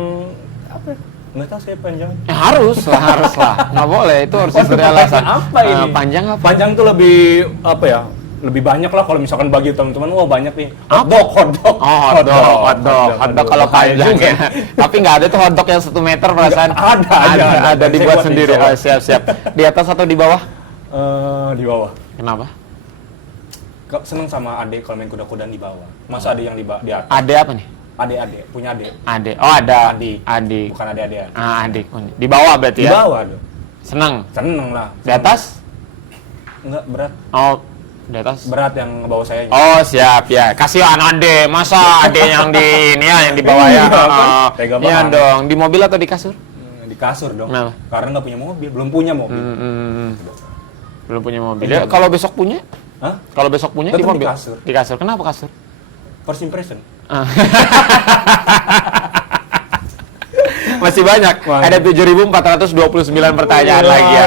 apa ya? Nggak tahu saya panjang. Harus lah. Nggak boleh, itu harus diberi alasan. Apa ini? Panjang apa? Panjang tuh lebih apa ya? Lebih banyak lah kalau misalkan bagi teman-teman, wah banyak nih. Hotdog. Oh, hotdog kalau panjang ya. Tapi nggak ada tuh hotdog yang 1 meter perasaan. Ada dibuat sendiri. Oh, siap. Di atas atau di bawah? Di bawah. Kenapa? Seneng sama adek kalau main kuda-kudaan di bawah. Masa ada yang di atas? Ade apa nih? Adek, punya adek. Ade. Oh, ada. Adik. Bukan adik-adik. Adik. Di bawah berarti ya? Di bawah dong. Seneng lah. Di atas? Enggak, berat. Oh, di atas? Berat yang ngebawa saya. Oh, siap ya. Kasihan ade. Masa ade yang di ini ya, yang di bawah ya? Iya dong. Di mobil atau di kasur? Di kasur dong. Kenapa? Karena nggak punya mobil, belum punya mobil. Belum punya mobil. Kalau besok punya? Hah? Kalau besok punya tetap di mobil? Di kasur. Di kasur. Kenapa kasur? First impression. Masih banyak. Ada 7.429 pertanyaan lagi ya.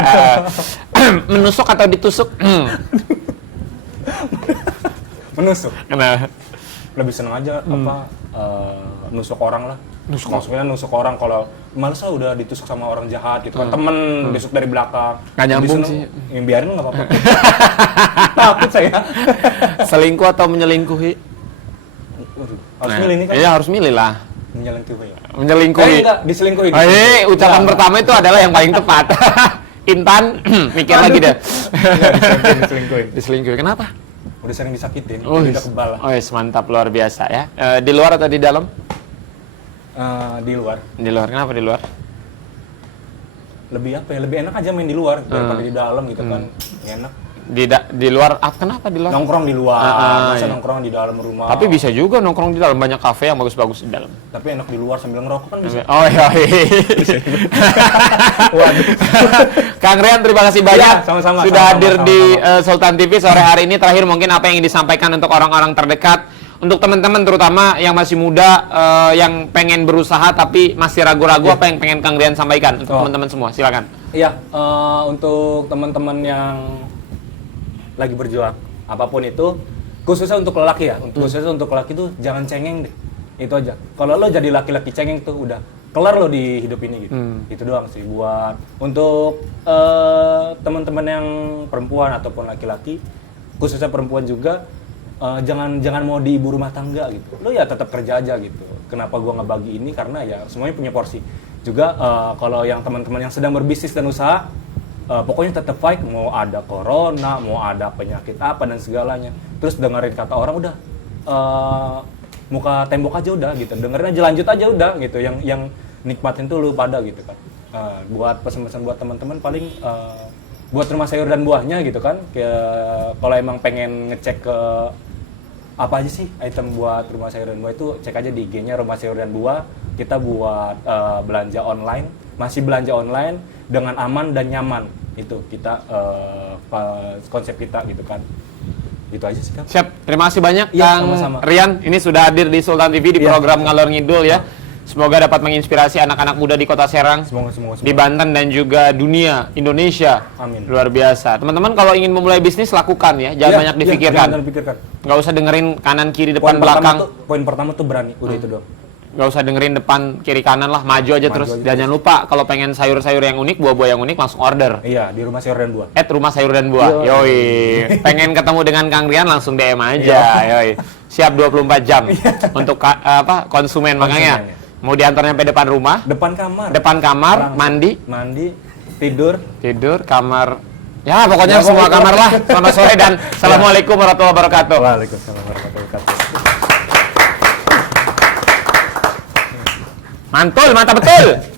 Menusuk atau ditusuk? Menusuk. Kenapa? Lebih seneng aja nusuk orang lah. Maksudnya nusuk orang, kalau males lah udah ditusuk sama orang jahat gitu kan. Temen ditusuk dari belakang. Nggak nyambung sih. Biarin nggak apa-apa. Takut saya. Selingkuh atau menyelingkuhi? Harus milih nih kan? Iya harus milih lah. Menyelingkuhi ya? Menyelingkuhi. Enggak, diselingkuhi. Ucapan pertama itu adalah yang paling tepat. Intan, mikir lagi deh. Diselingkuhi. Kenapa? Udah sering disakitin, udah kebal lah. Mantap, luar biasa ya. Di luar atau di dalam? Di luar. Di luar, kenapa di luar? Lebih apa ya? Lebih enak aja main di luar daripada di dalam gitu kan. Enak. Di luar, kenapa di luar? Nongkrong di luar, masa nongkrong di dalam rumah. Tapi bisa juga nongkrong di dalam, banyak kafe yang bagus-bagus di dalam. Tapi enak di luar sambil ngerokok kan bisa. Oh iya. Waduh. Kang Rian terima kasih banyak sama-sama, sudah hadir di Sultan TV sore hari ini. Terakhir mungkin apa yang ingin disampaikan untuk orang-orang terdekat, untuk teman-teman terutama yang masih muda, yang pengen berusaha tapi masih ragu-ragu, apa yang pengen Kang Rian sampaikan untuk teman-teman semua? Silakan. Iya, untuk teman-teman yang lagi berjuang apapun itu, khususnya untuk lelaki ya, khususnya untuk lelaki tuh jangan cengeng deh, itu aja. Kalau lo jadi laki-laki cengeng tuh udah kelar lo di hidup ini gitu. Itu doang sih buat untuk teman-teman yang perempuan ataupun laki-laki, khususnya perempuan juga, jangan mau di ibu rumah tangga gitu. Lo ya tetap kerja aja gitu. Kenapa gua ngebagi ini, karena ya semuanya punya porsi. Juga kalau yang teman-teman yang sedang berbisnis dan usaha, pokoknya tetap fight, mau ada corona, mau ada penyakit apa dan segalanya. Terus dengerin kata orang, udah muka tembok aja udah gitu, dengerin aja lanjut aja udah gitu, yang nikmatin tuh lu pada gitu kan. Buat pesan-pesan buat teman-teman paling buat rumah sayur dan buahnya gitu kan, kayak kalau emang pengen ngecek ke apa aja sih item buat rumah sayur dan buah itu cek aja di IG-nya Rumah Sayur dan Buah. Kita buat belanja online, masih belanja online dengan aman dan nyaman, itu kita konsep kita gitu kan. Itu aja sih Kang. Siap, terima kasih banyak Ya, Kang sama-sama. Rian. Ini sudah hadir di Sultan TV di Ya, program sama-sama. Ngalor Ngidul ya. Semoga dapat menginspirasi anak-anak muda di Kota Serang, Semoga. di Banten dan juga dunia Indonesia. Amin. Luar biasa. Teman-teman kalau ingin memulai bisnis lakukan ya, jangan Ya, banyak ya, dipikirkan. jangan dipikirkan. Nggak usah dengerin kanan kiri depan belakang. Poin pertama tuh berani, udah itu doang. Nggak usah dengerin depan kiri kanan lah, maju aja Maju terus. aja Dan terus. jangan lupa kalau pengen sayur-sayur yang unik, buah-buah yang unik langsung order. Iya, di Rumah Sayur dan Buah. Rumah Sayur dan Buah. Yoi. Pengen ketemu dengan Kang Rian langsung DM aja. Yoi. Siap 24 jam untuk konsumen makanya. ya. Mau diantar nyampe depan rumah, Depan kamar. depan kamar, Langsung. mandi, Mandi, tidur. kamar. Ya, pokoknya Ya, semua pokoknya. kamar lah. Selamat sore dan Assalamualaikum warahmatullahi wabarakatuh. Waalaikumsalam warahmatullahi wabarakatuh. Mantul, mantap betul.